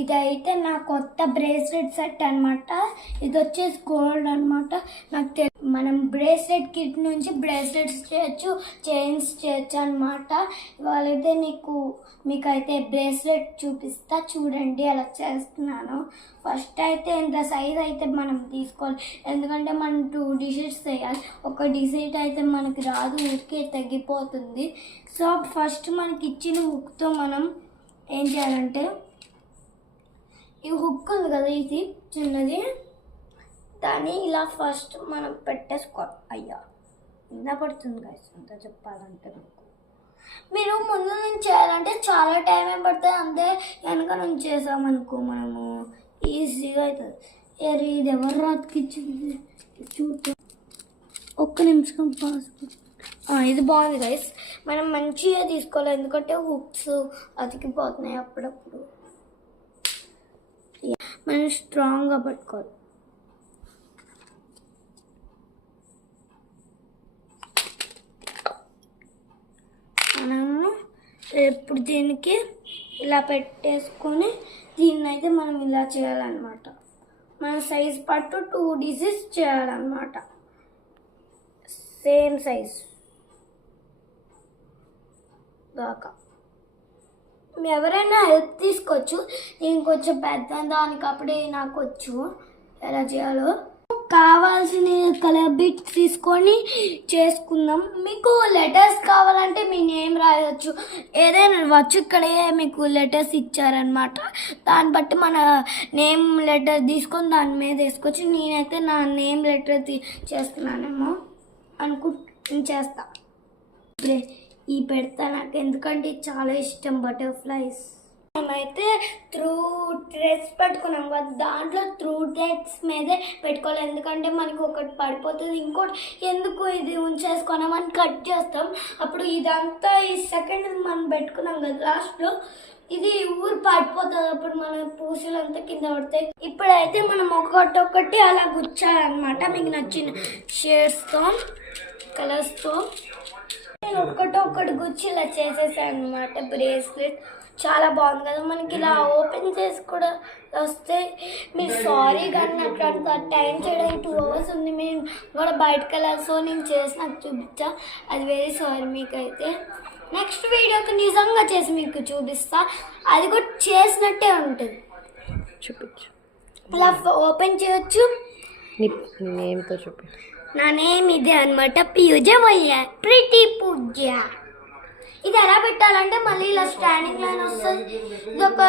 ఇదైతే నా కొత్త బ్రేస్లెట్ సెట్ అనమాట. ఇది వచ్చేసి గోల్డ్ అనమాట. నాకు మనం బ్రేస్లెట్ కిట్ నుంచి బ్రేస్లెట్స్ చేయొచ్చు, చైన్స్ చేయొచ్చు అనమాట. ఇవాళైతే మీకైతే బ్రేస్లెట్ చూపిస్తా చూడండి ఎలా చేస్తున్నాను. ఫస్ట్ అయితే ఇంత సైజ్ అయితే మనం తీసుకోవాలి, ఎందుకంటే మనం 2 డిజిట్స్ చేయాలి. ఒక డిజిట్ అయితే మనకి రాదు, ఊరికే తగ్గిపోతుంది. సో ఫస్ట్ మనకి ఇచ్చిన హుక్తో మనం ఏం చేయాలంటే, ఈ హుక్ ఉంది కదా ఇది చిన్నది, దాన్ని ఇలా ఫస్ట్ మనం పెట్టేసుకోవాలి. అయ్యా కింద పడుతుంది గైస్ అంత చెప్పాలంటే. మీరు ముందు నుంచి చేయాలంటే చాలా టైం ఏం పడుతుంది, అంతే వెనక నుంచి చేసామనుకో మనము ఈజీగా అవుతుంది. ఇది ఎవరు రాత్కిచ్చింది చూద్దాం, ఒక్క నిమిషం పాస్పోర్ట్. ఇది బాగుంది గైస్, మనం మంచిగా తీసుకోవాలి, ఎందుకంటే హుక్స్ అతికిపోతున్నాయి అప్పుడప్పుడు. మనం స్ట్రాంగ్గా పట్టుకోవాలి. మనము ఎప్పుడు దీనికి ఇలా పెట్టేసుకొని దీన్ని అయితే మనం ఇలా చేయాలన్నమాట. మన సైజ్ పట్టు 2 డిజిట్స్ చేయాలన్నమాట, సేమ్ సైజ్ దాకా. ఎవరైనా హెల్ప్ తీసుకోవచ్చు, నేను కొంచెం పెద్ద దానికి అప్పుడే నాకు వచ్చు ఎలా చేయాలో. కావాల్సిన కలర్ బిట్స్ తీసుకొని చేసుకుందాం. మీకు లెటర్స్ కావాలంటే మీ నేమ్ రాయవచ్చు, ఏదైనా వచ్చు. ఇక్కడే మీకు లెటర్స్ ఇచ్చారనమాట, దాన్ని బట్టి మన నేమ్ లెటర్ తీసుకొని దాని మీద వేసుకోవచ్చు. నేనైతే నా నేమ్ లెటర్ చేస్తున్నానేమో నేను చేస్తా. ఈ పెడతా నాకు, ఎందుకంటే చాలా ఇష్టం బటర్ఫ్లైస్. మేమైతే త్రూ థ్రెడ్స్ పెట్టుకున్నాం కదా, దాంట్లో త్రూ థ్రెడ్స్ మీదే పెట్టుకోవాలి, ఎందుకంటే మనకి ఒకటి పడిపోతుంది. ఇంకోటి ఎందుకు ఇది ఉంచేసుకున్నామని కట్ చేస్తాం. అప్పుడు ఇదంతా ఈ సెకండ్ మనం పెట్టుకున్నాం కదా లాస్ట్లో, ఇది ఊరు పడిపోతుంది, అప్పుడు మన పూసలంతా కింద పడతాయి. ఇప్పుడైతే మనం ఒక్కొక్కటి అలా గుచ్చాలన్నమాట, మీకు నచ్చిన షేడ్స్తో కలర్స్తో. నేను ఒక్కటి గుచ్చి ఇలా చేసేసాను అనమాట బ్రేస్లెట్. చాలా బాగుంది కదా, మనకి ఇలా ఓపెన్ చేసి కూడా వస్తే. మీరు సారీ కానీ నాకు అంత టైం చేయడానికి 2 hours ఉంది, మేము కూడా బయటకు వెళ్ళాలి. సో నేను చేసి నాకు చూపించా, అది వెరీ సారీ మీకైతే. నెక్స్ట్ వీడియోకి నిజంగా చేసి మీకు చూపిస్తా, అది కూడా చేసినట్టే ఉంటుంది. చూపించు, ఇలా ఓపెన్ చేయొచ్చు. నేమ్తో చూపి. నా నేమ్ ఇదే అనమాట, పూజమయ్య, ప్రీతి పూజ. ఇది ఎలా పెట్టాలంటే మళ్ళీ ఇలా స్టాండింగ్ లైన్ వస్తుంది. ఇది ఒక